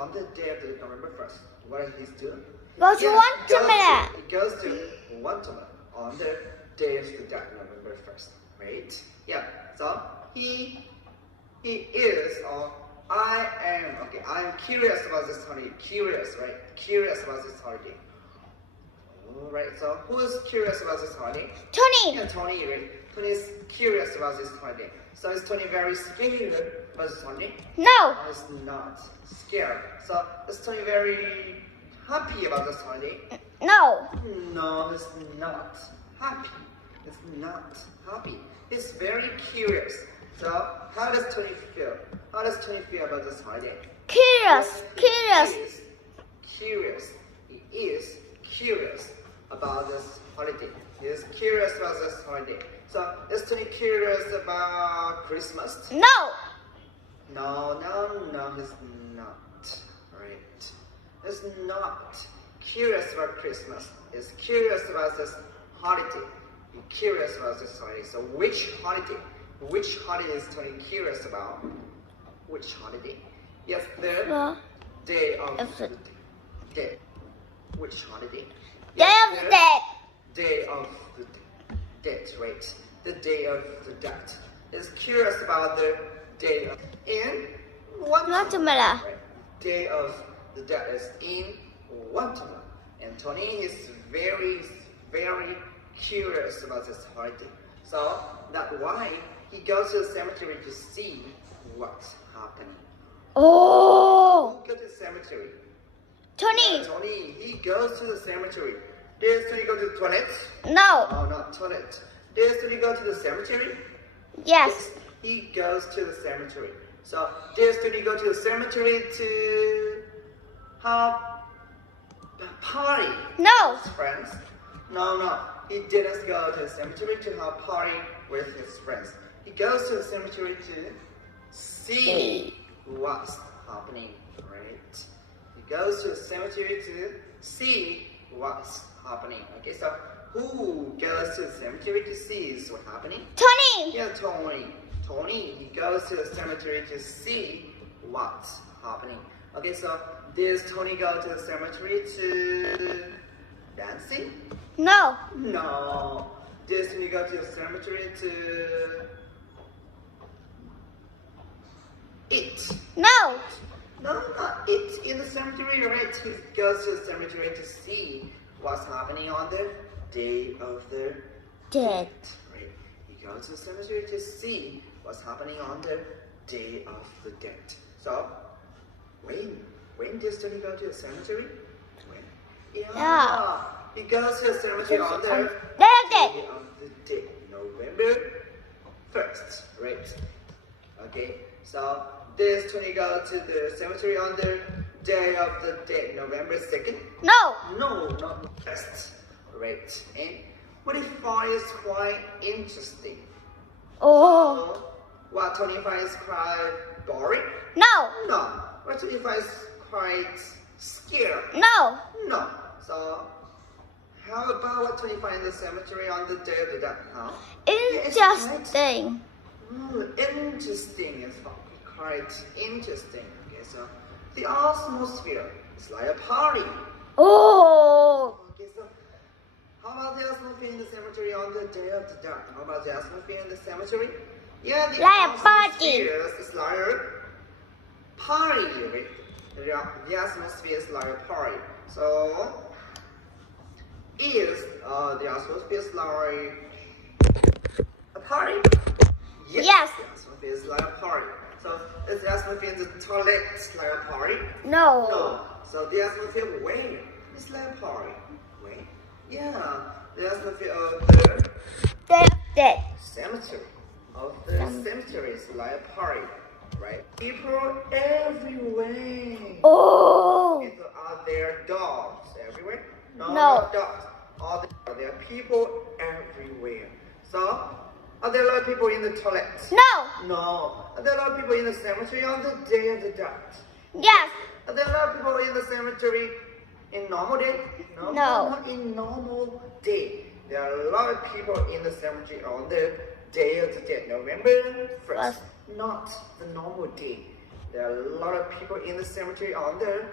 On the day of the November 1st, what is he doing? Go to watermelon. He goes to watermelon on the day of the November 1st, right? Yeah. So he is, or I am. Okay, I am curious about this holiday. Curious, right? Curious about this holiday. All right. So who is curious about this holiday? Tony. Yeah, Tony, right? Tony is curious about this holiday. So is Tony very scared about this holiday? No. No, he's not scared. So is Tony very happy about this holiday? No. No, he's not happy. He's not happy. He's very curious. So how does Tony feel? How does Tony feel about this holiday? Curious. Curious. He is curious about this holiday. He is curious about this holiday. So is Tony curious about Christmas? No. No, he's not. Right. He's not curious about Christmas. He's curious about this holiday. He's curious about this holiday. So which holiday? Which holiday is Tony curious about? Which holiday? Yes, the day of the dead. Which holiday? Day of the dead. Day of the dead, right? The day of the dead. Is curious about the day of in Watermelon. Right. Day of the dead is in watermelon. And Tony is very, very curious about this holiday. So that's why he goes to the cemetery to see what's happening. Oh. Who goes to the cemetery? Tony. Tony, he goes to the cemetery. Does Tony go to the toilet? No. Oh, not toilet. Does Tony go to the cemetery? Yes. He goes to the cemetery. So, does Tony go to the cemetery to have a party? No. With his friends? No. He didn't go to the cemetery to have a party with his friends. He goes to the cemetery to see what's happening, right? He goes to the cemetery to see what's happening. Okay, so who goes to the cemetery to see what's happening? Tony. Yeah, Tony. Tony, he goes to the cemetery to see what's happening. Okay, so does Tony go to the cemetery to dancing? No. No. Does Tony go to the cemetery to eat? No. No, not eat in the cemetery, right? He goes to the cemetery to see what's happening on the day of the Dead. right? He goes to the cemetery to see what's happening on the day of the dead. So, when does Tony go to the cemetery? When? Yeah. He goes to the cemetery on the day of the day, November 1st, right? Okay, so does Tony go to the cemetery on the day of the dead, November 2nd? No. No, not 1st, right? And what he finds quite interesting. Oh. So, what Tony finds quite boring? No. No. What Tony finds quite scary? No. No. So, how about what Tony finds in the cemetery on the day of the dead? Huh? Interesting. Interesting. It's quite interesting. Okay, so the atmosphere is like a party. Oh. Okay, so how about the atmosphere in the cemetery on the day of the dead? How about the atmosphere in the cemetery? Yeah, the Like a party. atmosphere is like a party, right? The atmosphere is like a party. So, is the atmosphere is like a party? Yes. The atmosphere is like a party. So, is the atmosphere in the toilet like a party? No. No. So, the atmosphere where? It's like a party. Where? Yeah. The atmosphere of the Dead. cemetery. Of the cemetery is like a party. Right? People everywhere. Oh. Are there dogs everywhere? No. Not dogs. Are there people everywhere? So, are there a lot of people in the toilet? No. No. Are there a lot of people in the cemetery on the day of the dead? Yes. Are there a lot of people in the cemetery in normal day? No. Not in normal day. There are a lot of people in the cemetery on the day of the dead, November 1st. Not the normal day. There are a lot of people in the cemetery on the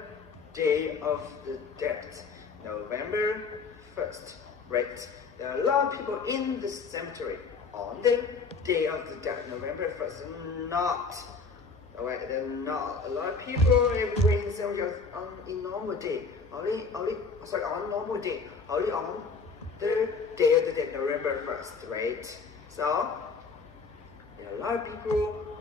day of the death, November 1st, right? There are a lot of people in the cemetery on the day of the death, November 1st. Not, alright, there are not a lot of people everywhere in the cemetery on in normal day. Only on normal day, only on the day of the death, November 1st, right? So there are a lot of people